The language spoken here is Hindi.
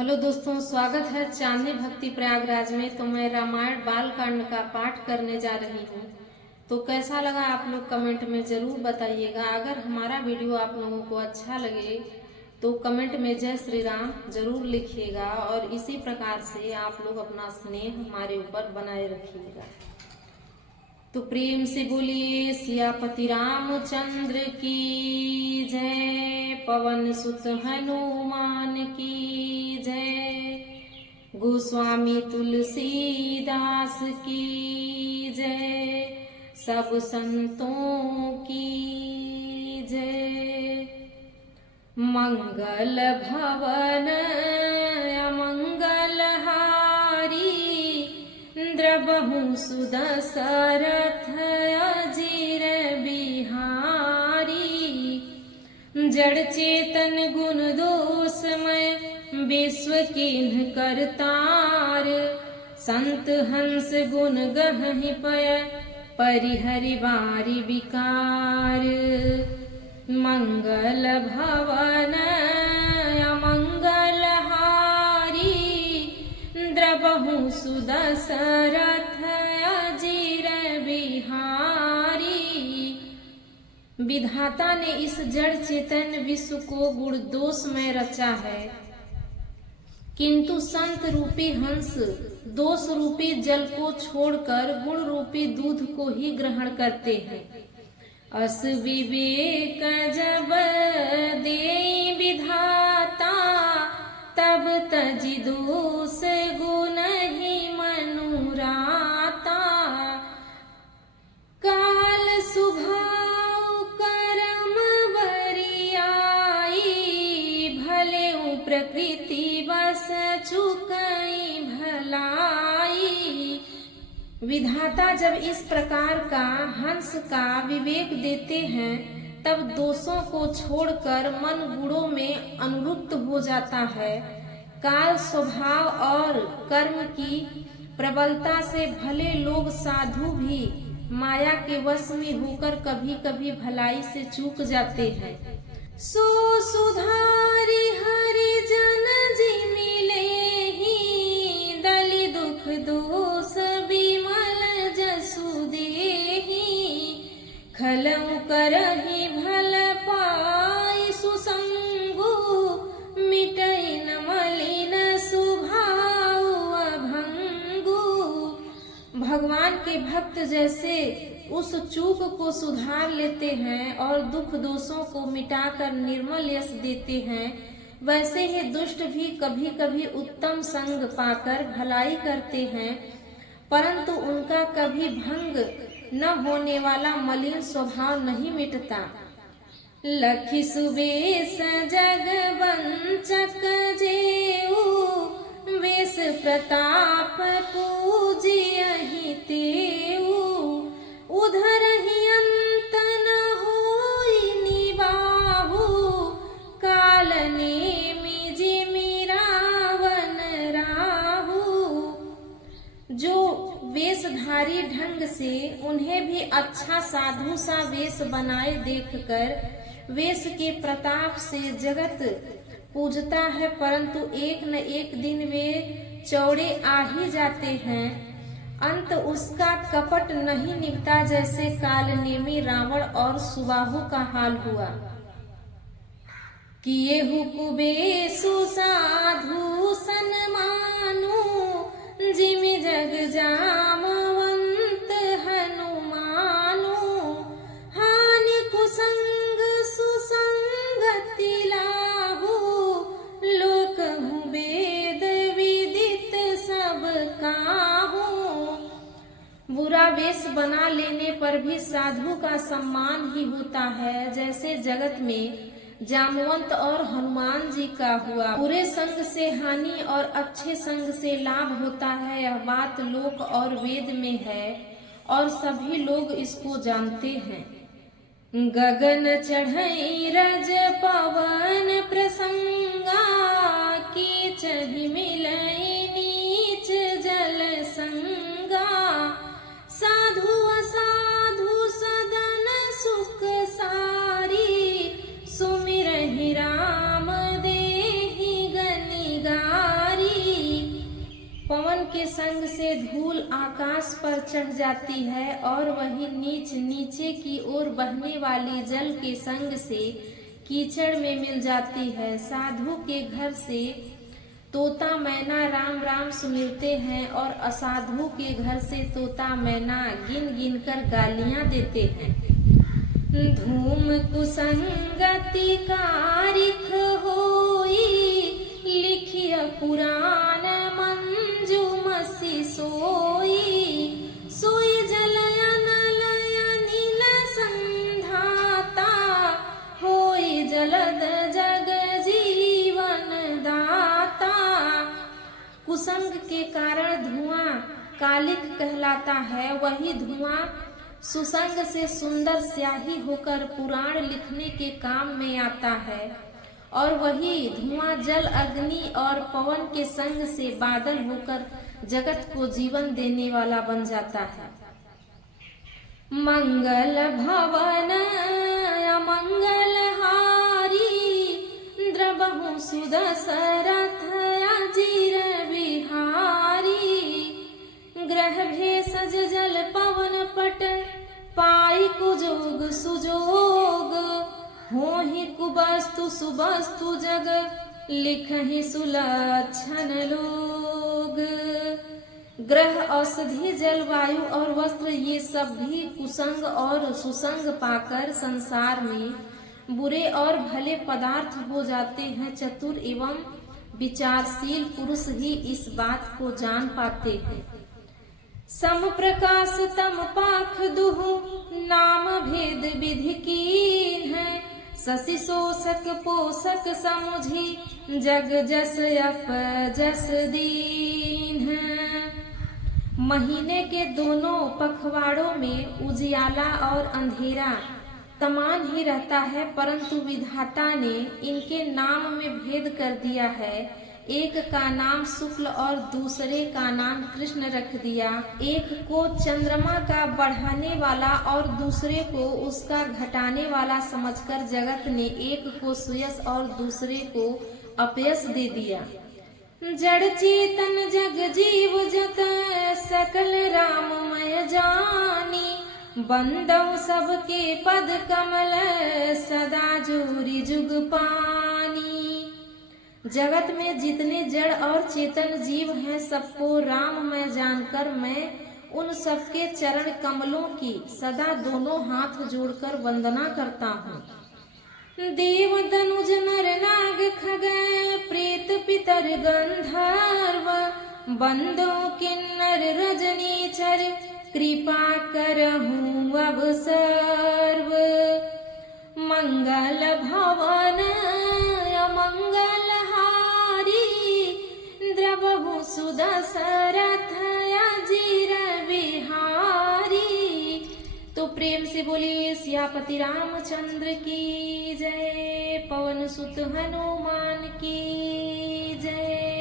हेलो दोस्तों, स्वागत है चांदनी भक्ति प्रयागराज में। तो मैं रामायण बालकांड का पाठ करने जा रही हूँ। तो कैसा लगा आप लोग कमेंट में जरूर बताइएगा। अगर हमारा वीडियो आप लोगों को अच्छा लगे तो कमेंट में जय श्री राम जरूर लिखिएगा और इसी प्रकार से आप लोग अपना स्नेह हमारे ऊपर बनाए रखिएगा। तो प्रेम से बोलिए सियापति रामचंद्र की जय, पवन सुत हनुमान की जय, गोस्वामी तुलसीदास की जय, सब संतों की जय। मंगल भवन अमंगल द्रबहु सुदशरथ अजिर बिहारी, जड़ चेतन गुण दोषमय विश्व किन्ह करतार, संत हंस गुण गहहि पय परिहरि वारि विकार। मंगल भवन अमंगल द्रबहु सुदशरथ अजिर बिहारी। विधाता ने इस जड़ चेतन विश्व को गुण दोष में रचा है, किंतु संत रूपी हंस दोष रूपी जल को छोड़कर गुण रूपी दूध को ही ग्रहण करते हैं। अस विवेक जब देई विधाता, तब तजि दोष गुण ही मनुराता। काल सुभाव कर्म बरियाई, भले प्रकृति बस चुकई भलाई। विधाता जब इस प्रकार का हंस का विवेक देते हैं, तब दोषों को छोड़कर मन गुणों में अनुरुक्त हो जाता है। काल स्वभाव और कर्म की प्रबलता से भले लोग साधु भी माया के वश में होकर कभी कभी भलाई से चूक जाते हैं। सो सुधारी हरि जन जी मिले ही, दलि दुख दोष बिमल जसु देहि, खलउ करहि भल पाई सुसंगु, मिटई न मलिन सुभाव अभंगु। भगवान के भक्त जैसे उस चूक को सुधार लेते हैं और दुख दोषों को मिटाकर निर्मल यश देते हैं, वैसे ही दुष्ट भी कभी कभी उत्तम संग पाकर भलाई करते हैं, परंतु उनका कभी भंग न होने वाला मलिन स्वभाव नहीं मिटता। लखि सुबेश जग वंचक जेऊ, वेश प्रताप पूजियहि तेऊ, उधर ही अंत न होई निबाहु, काल नेमि जिमि रावण राहु। जो वेशधारी ढंग से उन्हें भी अच्छा साधु सा वेश बनाए देखकर वेश के प्रताप से जगत पूजता है, परंतु एक न एक दिन वे चौड़े आ ही जाते हैं। अंत उसका कपट नहीं निभता, जैसे कालनेमी रावण और सुबाहु का हाल हुआ। किए कुबेशु साधु सन्मानु, जिमि जग जामवंत हनुमानु, हानि कुसंग सुसंगति लाहु, लोकहु वेद विदित सब काहू। बुरा वेश बना लेने पर भी साधु का सम्मान ही होता है, जैसे जगत में जामवंत और हनुमान जी का हुआ। बुरे संग से हानि और अच्छे संग से लाभ होता है, यह बात लोक और वेद में है और सभी लोग इसको जानते हैं। गगन चढ़ई रज पवन प्रसंगा, कीचहि मिलई नीच जल संगा, साधु असाधु सदन सुख सारी, सुमिरहि राम देहि गनि गारी। के संग से धूल आकाश पर चढ़ जाती है और वही नीच नीचे की ओर बहने वाली जल के संग से कीचड़ में मिल जाती है। साधु के घर से तोता मैना राम राम सुमिरते हैं और असाधु के घर से तोता मैना गिन गिन कर गालियां देते हैं। धूम कुसंगति कारिख होई, लिखिय पुराण मंजुमसी सोई। सोई जलयन लयनिल संधाता, होई जलद जग जीवन दाता। कुसंग के कारण धुआं कालिख कहलाता है। वही धुआं सुसंग से सुंदर स्याही होकर पुराण लिखने के काम में आता है और वही धुआं जल अग्नि और पवन के संग से बादल होकर जगत को जीवन देने वाला बन जाता है। मंगल भवन अमंगल हारी, द्रबहु सुदशरथ अजीर बिहारी। ग्रह भेषज जल पवन पट, पाई कुजोग सुजोग। होहि कुवस्तु सुवस्तु जग, लिखहि सुलक्षण लोग। ग्रह, औषधि, जलवायु और वस्त्र ये सब भी कुसंग और सुसंग पाकर संसार में बुरे और भले पदार्थ हो जाते हैं। चतुर एवं विचारशील पुरुष ही इस बात को जान पाते हैं। सम प्रकाश तम पाख दुहु, नाम भेद विधि कीन है। शशि शोषक पोषक समुझी, जग जस अप जस दीन है। महीने के दोनों पखवाड़ों में उजियाला और अंधेरा समान ही रहता है, परंतु विधाता ने इनके नाम में भेद कर दिया है। एक का नाम शुक्ल और दूसरे का नाम कृष्ण रख दिया। एक को चंद्रमा का बढ़ाने वाला और दूसरे को उसका घटाने वाला समझकर जगत ने एक को सुयश और दूसरे को अपयश दे दिया। जड़ चेतन जग जीव जत, सकल राममय जानी। बंदव सबके पद कमल, सदा जोरी जुग पानी। जगत में जितने जड़ और चेतन जीव हैं, सबको राममय जानकर मैं उन सबके चरण कमलों की सदा दोनों हाथ जोड़कर वंदना करता हूँ। देव दनुज नर नाग खग, प्रेत पितर गंधर्व। बंदो किन्नर रजनीचर, कृपा करहूँ अब सर्व। मंगल भवन अमंगल हारी, द्रबहु सुदशरथ अजीर बिहारी। तो प्रेम से बोलिए सियापति रामचंद्र की जय, पवन सुत हनुमान की जय।